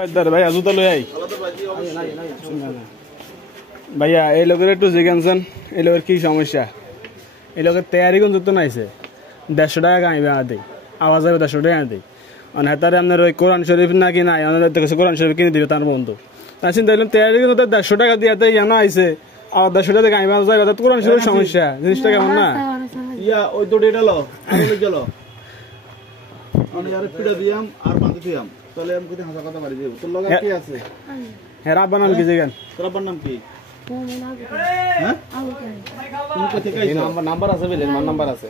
ভাইয়া জুতা লই আই ভাইয়া এই লোকের একটু জিজ্ঞাসন এই লোকের কি সমস্যা এই লোকের তৈরি কোন জুতো নাইছে 150 টাকা গাইবে আদে আওয়াজ হবে 150 টাকা আদে আর হাতারে আপনার ওই কোরআন শরীফ নাকি নাই আমাদের কাছে কোরআন শরীফ কিনে দিবে তার বন্ধু তাই চিন্তা করলাম তৈরি কোন 150 টাকা দিয়ে তাই জানা আইছে আর 150 টাকা গাইবে যাবে তো কোরআন শরীফ সমস্যা জিনিসটা কেমন না ইয়া ওই তো ডেটা লো আমি গেল আমি আর পিড়া দিয়াম আর বাঁধতে দিয়াম তাহলে আমি কত হাসা কথা মারি দেব তোর লগা কি আছে হ্যাঁ রাব্বা নাম কি জানেন তোর আব্বার নাম কি হ্যাঁ তুমি কোথা থেকে আইছো নাম্বার আছে বলেন মান নাম্বার আছে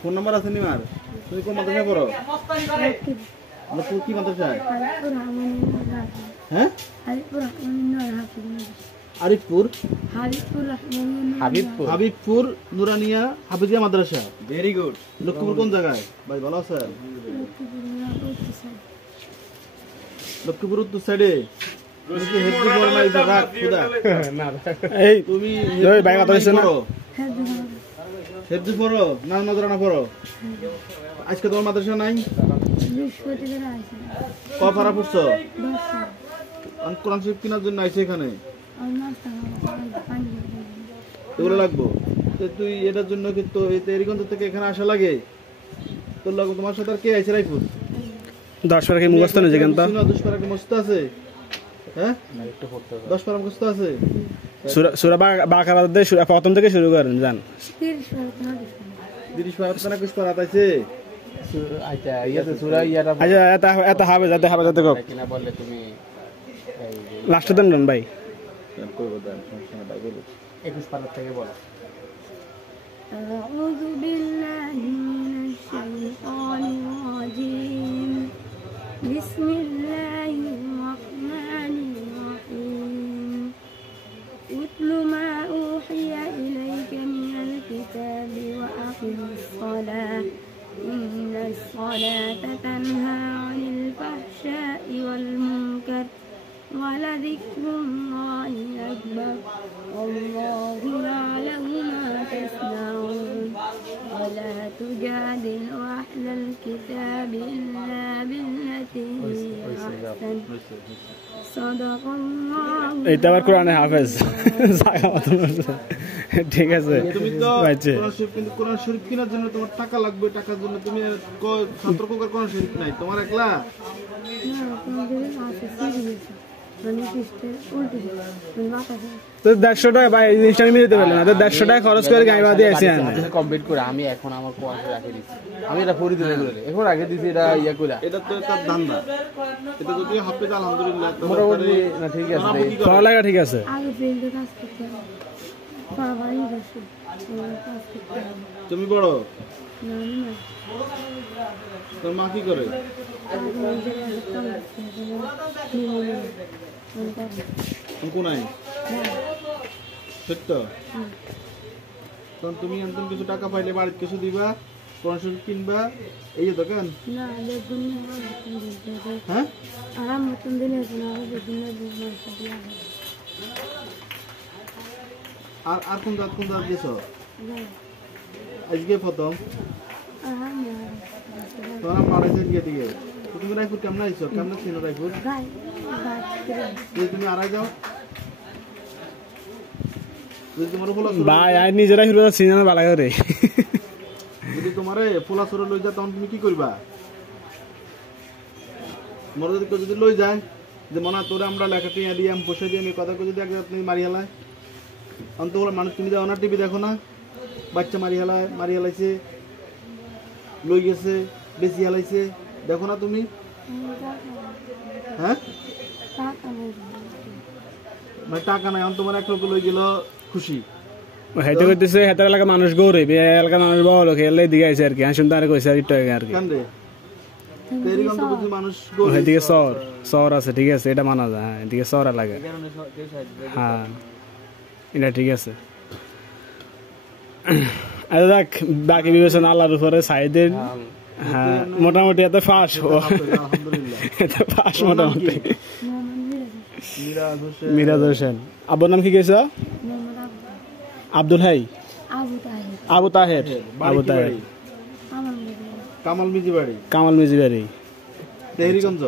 ফোন নাম্বার আছে নি মার তুমি কোন মাদ্রাসায় পড়ো আমরা তুই কি মাদ্রাসায় হ্যাঁ আরিফপুর হাবিবপুর নুরানিয়া হাফিজিয়া মাদ্রাসা ভেরি গুড লক্ষ্মীপুর কোন জায়গায় ভাই ভালো আছে লক্ষ্মীপুর উত্তর সাইডে তুমি এই ভাই কথা হইছে না হেদ্দু পড়ো না নজরানা পড়ো আজকে তোমার মাদ্রাসা নাই ক পারা পড়ছো কোরআন শরীফ কেনার জন্য আইছে এখানে এগুলো লাগবো তুই এটার জন্য কিন্তু এরিগঞ্জ থেকে এখানে আসা লাগে তোর লাগবে তোমার সাথে আর কে আইছে রাইফুল 10 পারা কি মুখস্থ না যেখান তো 10 পারা কি মুখস্থ আছে হ্যাঁ 10 পারা মুখস্থ আছে সূরা বাকারা দিয়ে সূরা প্রথম থেকে শুরু করেন জান 30 পারা তো না কিছু পারা আছে আচ্ছা ইয়াতে সূরা ইয়াটা আচ্ছা এটা হবে যাতে কো কিনা বললে তুমি লাস্ট দেন ভাই কইব দেন সমস্যা নাই বলো 21 পারা থেকে বলো أعوذ بالله من الشيطان الرجيم بسم الله الرحمن الرحيم اتل ما أوحي إليك من الكتاب وأقم الصلاة إن الصلاة تنهى عن الفحشاء والمنكر ولذكر الله أكبر والله يعلم ما تصنعون ولا تجادل أهل الكتاب إلا بالتي هي أحسن صدق الله এইটা আবার কোরআনে হাফেজ ঠিক আছে তুমি তো কোরআন শরীফ কেনার জন্য তোমার টাকা লাগবে টাকার জন্য তুমি ছাত্র কোকার কোরআন শরীফ নাই তোমার একলা তো 150 টাকা ভাই জিনিসটা আমি দিতে পারলাম না তো 150 টাকা খরচ করে গাইবা দিয়ে আসি কমপ্লিট করে আমি এখন আমার কোর্স রাখে দিছি আমি এটা পড়ি দিতে বলে এখন রাখে দিছি এটা ইয়া কইরা এটা তো একটা ধান্দা এটা যদি হাফেজ আলহামদুলিল্লাহ মোটামুটি না ঠিক আছে পড়ালেখা ঠিক আছে আগে ফিল্ডে কাজ করতে হবে বাবাই বসে কাজ করতে হবে তুমি বড় না না তোর মা কি করে কোন নাই সত্য তখন তুমি একদম কিছু টাকা পাইলে বাড়িতে কিছু দিবা কোরআন শরীফ কিনবা এই যে দোকান না দেখুন হ্যাঁ আরাম মতন দিলে না দেখুন আর কোন দাঁত দিয়েছো আজকে প্রথম তোমার মারাইছে গিয়ে দিকে তুমি রায়পুর কেমন আইছো কেমন ছিল রায়পুর তুমি আড়াই যাও তোমার ভাই আই নিজেরা হিরো সিনেমা ভালো করে যদি তোমারে পোলা সরে লই যায় তখন তুমি কি করবা তোমার যদি লই যায় যে মনে তোরে আমরা লেখা টিয়া দিয়ে আমি পয়সা দিয়ে আমি কথা যদি এক আপনি মারি হেলায় অন্তত মানুষ তুমি যাও না টিভি দেখো না বাচ্চা মারি হেলাইছে লই গেছে বেশি হেলাইছে দেখো না তুমি হ্যাঁ মানে টাকা নাই তোমার 1 লক্ষ লই গেল খুশি হেতে কইতেছে হেতে এলাকা মানুষ গৌরে এলাকা মানুষ বড় খেলে দিকে আইছে আর কি আসুন তারে কইছে আর একটু আগে আর কি কেন রে তেরিগম তো বুঝি মানুষ গৌরে হেদিকে শহর আছে ঠিক আছে এটা মানা যায় হ্যাঁ এদিকে শহর লাগে হ্যাঁ এটা ঠিক আছে আরে দেখ বাকি বিবেচনা আল্লাহর উপরে সাইদের হ্যাঁ মোটামুটি এত ফাঁস আলহামদুলিল্লাহ এত ফাঁস মোটামুটি মিরাজ হোসেন মিরাজ হোসেন আব্বুর নাম কি গেছ আব্দুল হাই আবু তাহের কামাল মিজি বাড়ি কামাল মিজি বাড়ি তেহরিগঞ্জ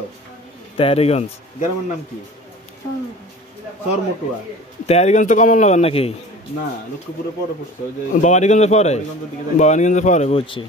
তেহারিগঞ্জ। গ্রামের নাম কি? সরমটুয়া। তেহারিগঞ্জ তো কমলনগর নাকি? না, লক্ষ্মীপুরে পরে পড়ছে, ওই যে ভবানীগঞ্জে পরে, ভবানীগঞ্জের দিকে যাই। ভবানীগঞ্জে পরে বুঝছি।